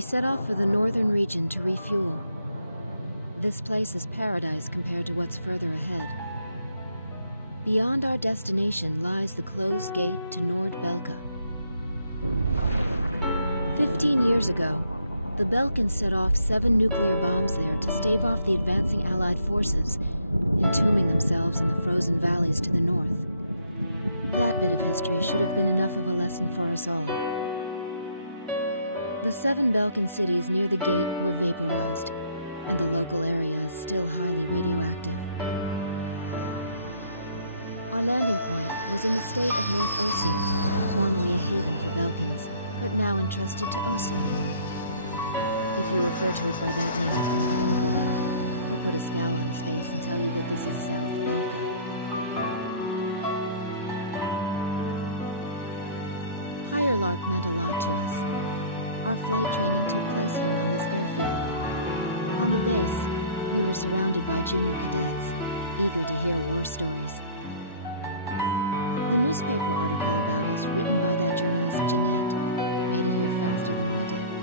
We set off for the northern region to refuel. This place is paradise compared to what's further ahead. Beyond our destination lies the closed gate to Nord-Belka. 15 years ago, the Belkans set off 7 nuclear bombs there to stave off the advancing Allied forces, entombing themselves in the frozen valleys to the north. That bit of history should have been enough of a lesson for us all. The 7 Belkan cities near the gate were vaporized, and the local area is still highly radioactive. Our landing point was in the state of Nicosia, formerly a haven for Belkans, but now entrusted to Osia. If you refer to it by that name, what is now on space and tell you this is South America. Higher Lark meant a lot to us. Our flight training took place on this airfield. On the base, we were surrounded by junior cadets, eager to hear war stories. The newspaper article about us written by that journalist Jeanette made a year faster than my time.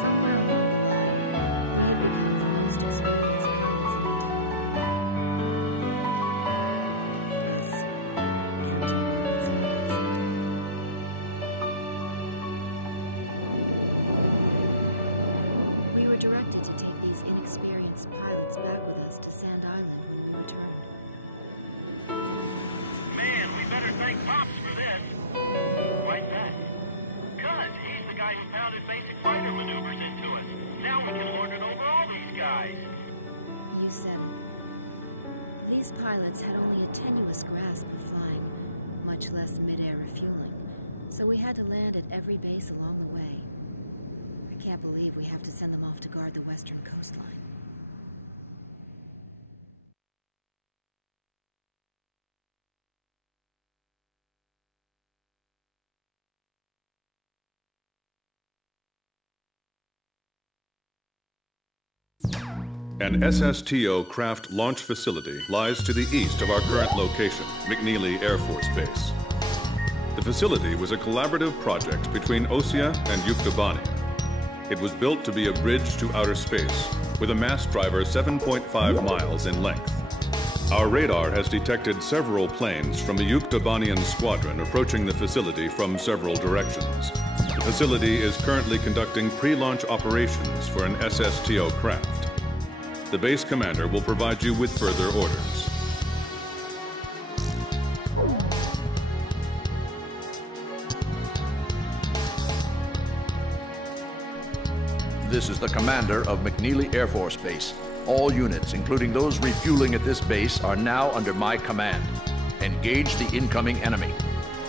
Somewhere along the line, we had become the most experienced pilots in the town. Thus, Captain Pilots of We were directed to take these inexperienced pilots back with us to Sand Island when we returned. Man, we better thank Pops for this. Why's that? 'Cause he's the guy who pounded basic fighter maneuvers into us. Now we can lord it over all these guys. You said it. These pilots had only a tenuous grasp of flying, much less mid-air refueling, so we had to land at every base along the way. I can't believe we have to send them off to guard the western coastline. An SSTO craft launch facility lies to the east of our current location, McNeely Air Force Base. The facility was a collaborative project between Osia and Yuktobania. It was built to be a bridge to outer space, with a mass driver 7.5 miles in length. Our radar has detected several planes from the Yuktobanian squadron approaching the facility from several directions. The facility is currently conducting pre-launch operations for an SSTO craft. The base commander will provide you with further orders. This is the commander of McNeely Air Force Base. All units, including those refueling at this base, are now under my command. Engage the incoming enemy.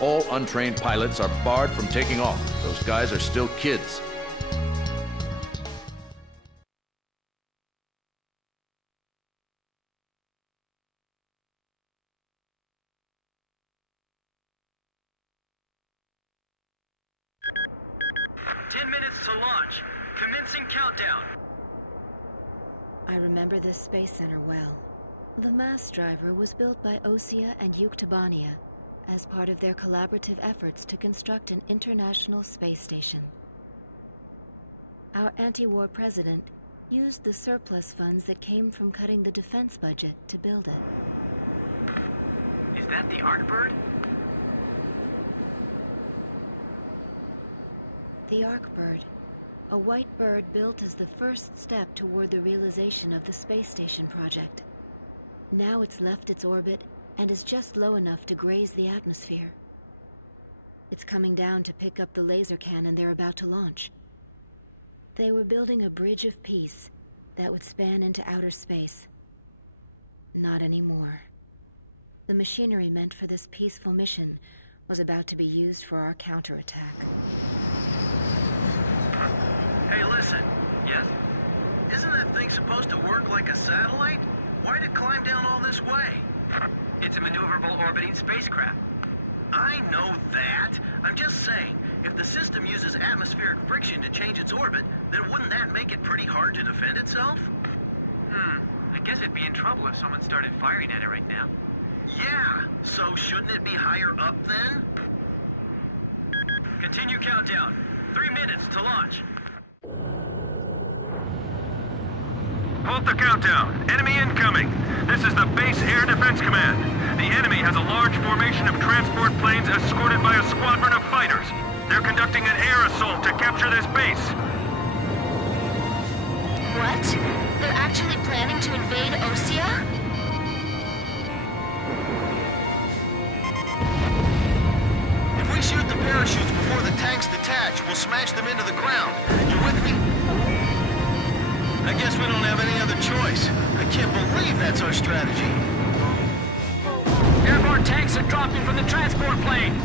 All untrained pilots are barred from taking off. Those guys are still kids. I remember this space center well. The mass driver was built by Osia and Yuktobania as part of their collaborative efforts to construct an international space station. Our anti-war president used the surplus funds that came from cutting the defense budget to build it. Is that the Arkbird? The Arkbird, a white bird built as the first step toward the realization of the space station project. Now it's left its orbit and is just low enough to graze the atmosphere. It's coming down to pick up the laser cannon they're about to launch. They were building a bridge of peace that would span into outer space. Not anymore. The machinery meant for this peaceful mission was about to be used for our counterattack. Hey, listen. Yes? Isn't that thing supposed to work like a satellite? Why'd it climb down all this way? It's a maneuverable orbiting spacecraft. I know that. I'm just saying, if the system uses atmospheric friction to change its orbit, then wouldn't that make it pretty hard to defend itself? I guess it'd be in trouble if someone started firing at it right now. Yeah, so shouldn't it be higher up then? Continue countdown. 3 minutes to launch. Halt the countdown. Enemy incoming. This is the Base Air Defense Command. The enemy has a large formation of transport planes escorted by a squadron of fighters. They're conducting an air assault to capture this base. What? They're actually planning to invade Osea? If we shoot the parachutes before the tanks detach, we'll smash them into the ground. You with me? I guess we don't have any other choice. I can't believe that's our strategy. Airborne tanks are dropping from the transport plane.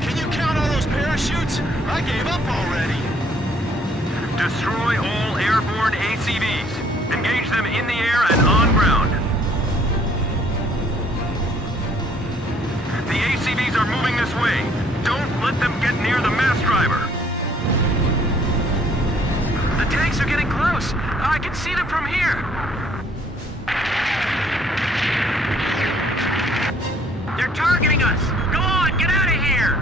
Can you count all those parachutes? I gave up already. Destroy all airborne ACVs. Engage them in the air and on ground. The ACVs are moving this way. Don't let them get near the mass driver. The tanks are getting close. I can see them from here. They're targeting us. Go on, get out of here.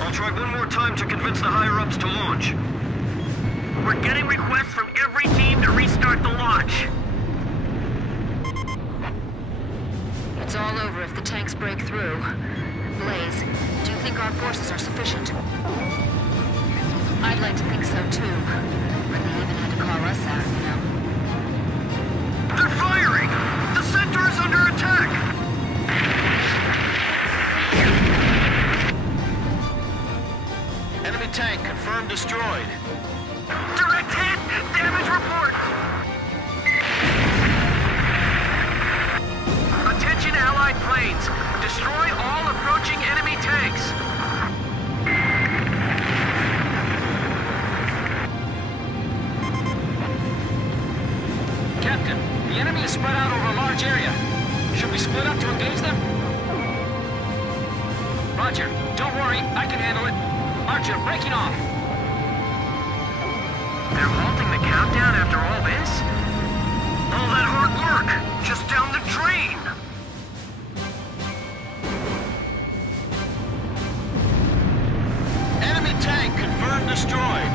I'll try one more time to convince the higher-ups to launch. We're getting requests from every team to restart the launch. It's all over if the tanks break through. Blaze, do you think our forces are sufficient? I'd like to think so too. But they even had to call us out, you know. They're firing! The center is under attack! Enemy tank confirmed destroyed. Direct hit! Damage report! Attention Allied planes! Destroy all approaching enemy tanks! Captain, the enemy is spread out over a large area. Should we split up to engage them? Roger. Don't worry, I can handle it. Archer, breaking off. They're halting the countdown after all this? All that hard work, just down the drain! Enemy tank confirmed destroyed.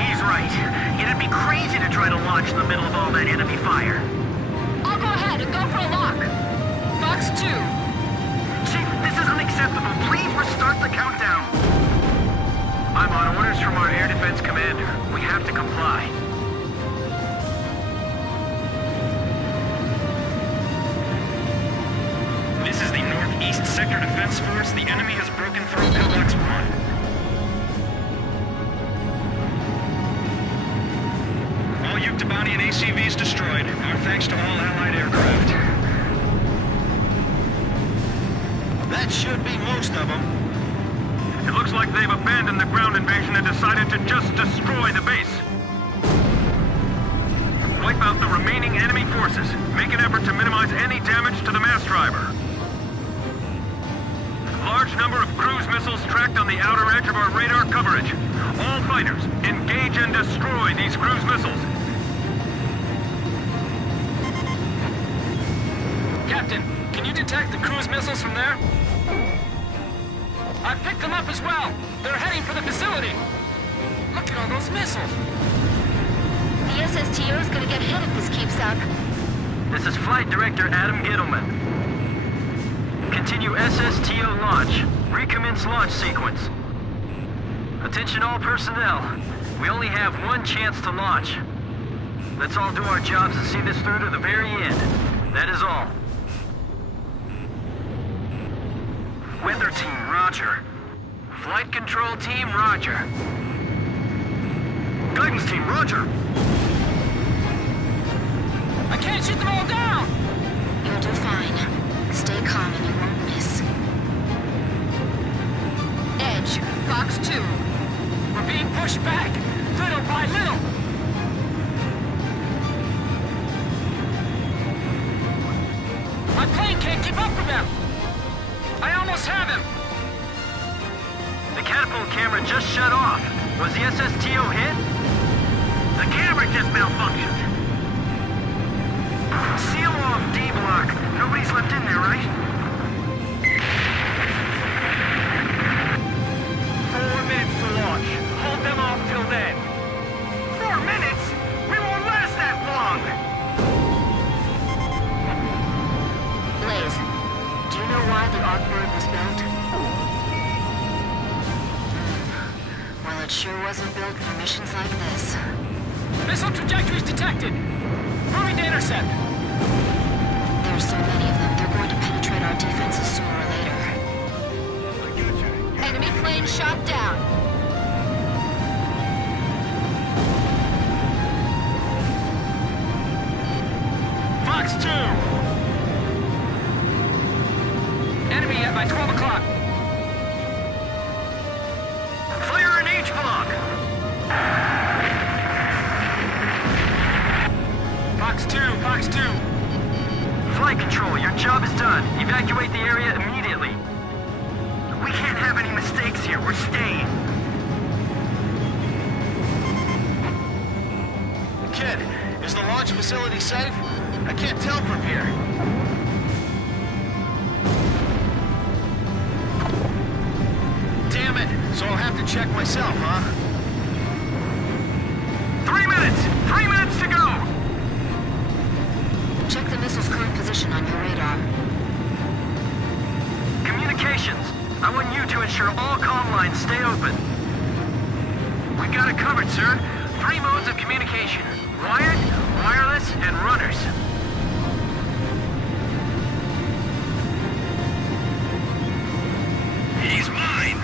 He's right. It'd be crazy to try to launch in the middle of all that enemy fire. I'll go ahead and go for a lock. Fox 2. Chief, this is unacceptable. Please restart the countdown. I'm on orders from our air defense commander. We have to comply. This is the Northeast Sector Defense Force. The enemy has broken through Pillbox 1. All Yuktabani and ACVs destroyed. Our thanks to all Allied aircraft. That should be most of them. It looks like they've abandoned the ground invasion and decided to just destroy the base. Wipe out the remaining enemy forces. Make an effort to minimize any damage to the mass driver. Large number of cruise missiles tracked on the outer edge of our radar coverage. All fighters, engage and destroy these cruise missiles. Captain, can you detect the cruise missiles from there? I picked them up as well. They're heading for the facility. Look at all those missiles. The SSTO is gonna get hit if this keeps up. This is Flight Director Adam Gittleman. Continue SSTO launch. Recommence launch sequence. Attention all personnel. We only have one chance to launch. Let's all do our jobs and see this through to the very end. That is all. Weather team, roger. Flight control team, roger. Guidance team, roger. I can't shoot them all down! You'll do fine. Stay calm and you won't miss. Edge, Fox 2. We're being pushed back, little by little. My plane can't keep up with them. I almost have him. The catapult camera just shut off. Was the SSTO hit? The camera just malfunctioned. Seal off D block. Nobody's left in there, right? It sure wasn't built for missions like this. Missile trajectories detected. Moving to intercept. There's so many of them, they're going to penetrate our defenses sooner or later. Enemy plane shot down. Fox 2. Enemy at by 12 o'clock. Fire an H-block! Fox 2, Fox 2. Flight control, your job is done. Evacuate the area immediately. We can't have any mistakes here. We're staying. Kid, is the launch facility safe? I can't tell from here. Damn it! So I'll have to check myself, huh? 3 minutes! 3 minutes to go! Check the missile's current position on your radar. Communications. I want you to ensure all comm lines stay open. We got it covered, sir. 3 modes of communication. Wired, wireless, and runners. He's mine!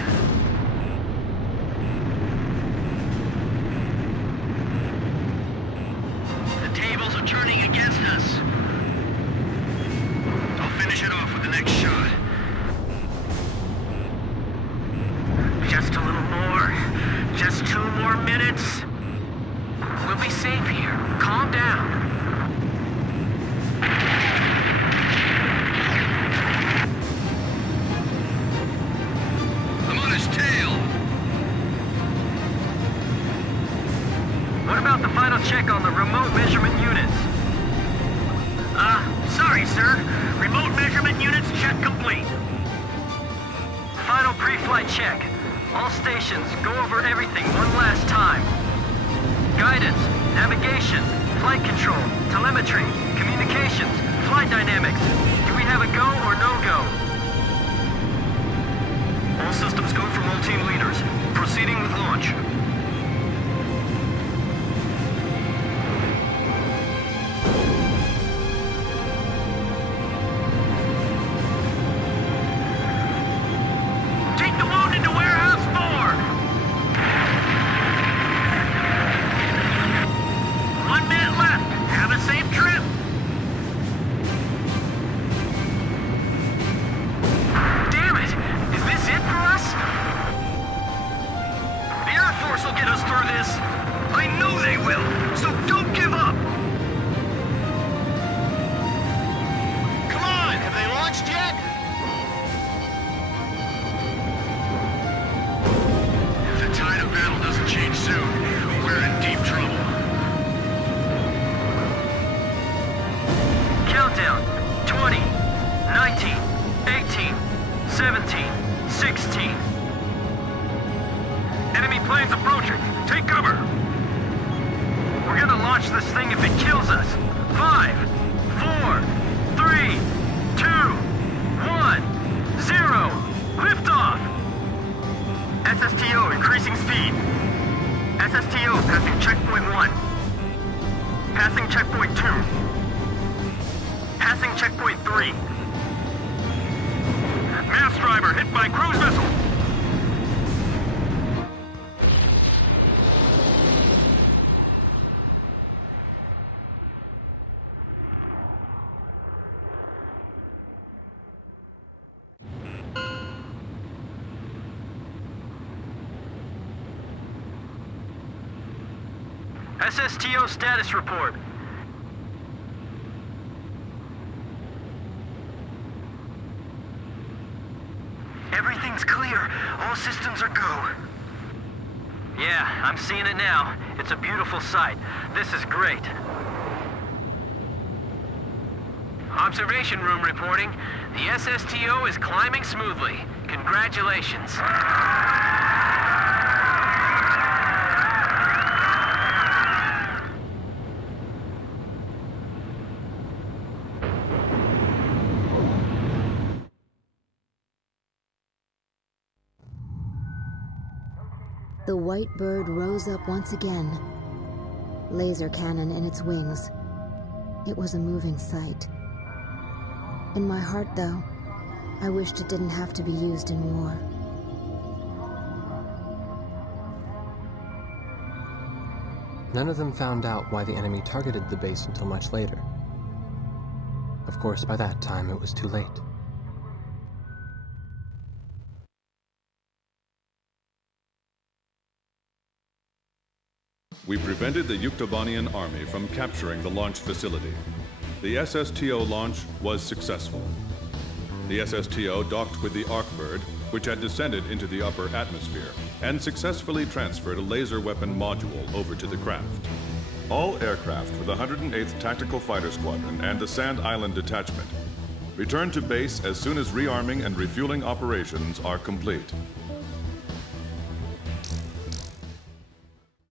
The tables are turning against us. I'll finish it off with the next shot. Just a little more. Just 2 more minutes. We'll be safe here. Calm down. I'm on his tail! What about the final check on the remote measurement units? Sorry, sir. Remote measurement units check complete. Final pre-flight check. All stations, go over everything one last time. Guidance, navigation, flight control, telemetry, communications, flight dynamics. Do we have a go or no-go? All systems go from all team leaders. Proceeding with launch. Take the wounded to Warehouse 4! 1 minute left. Have a safe trip. Damn it! Is this it for us? The Air Force will get us through this. I know they will, so don't give up. Come on! Have they launched yet? If the tide of battle doesn't change soon, we're in deep trouble. Countdown. 20, 19, 18, 17, 16. Enemy planes approaching. Take cover. We're gonna launch this thing if it kills us. 5, 4, 3, 2, 1, 0. Liftoff! SSTO increasing speed. SSTO passing checkpoint 1. Passing checkpoint 2. Passing checkpoint 3. Mass driver hit by cruise missile. SSTO status report. Everything's clear. All systems are go. Yeah, I'm seeing it now. It's a beautiful sight. This is great. Observation room reporting. The SSTO is climbing smoothly. Congratulations. The white bird rose up once again, laser cannon in its wings. It was a moving sight. In my heart, though, I wished it didn't have to be used in war. None of them found out why the enemy targeted the base until much later. Of course, by that time, it was too late. We prevented the Yuktobanian army from capturing the launch facility. The SSTO launch was successful. The SSTO docked with the Arkbird, which had descended into the upper atmosphere, and successfully transferred a laser weapon module over to the craft. All aircraft with the 108th Tactical Fighter Squadron and the Sand Island Detachment return to base as soon as rearming and refueling operations are complete.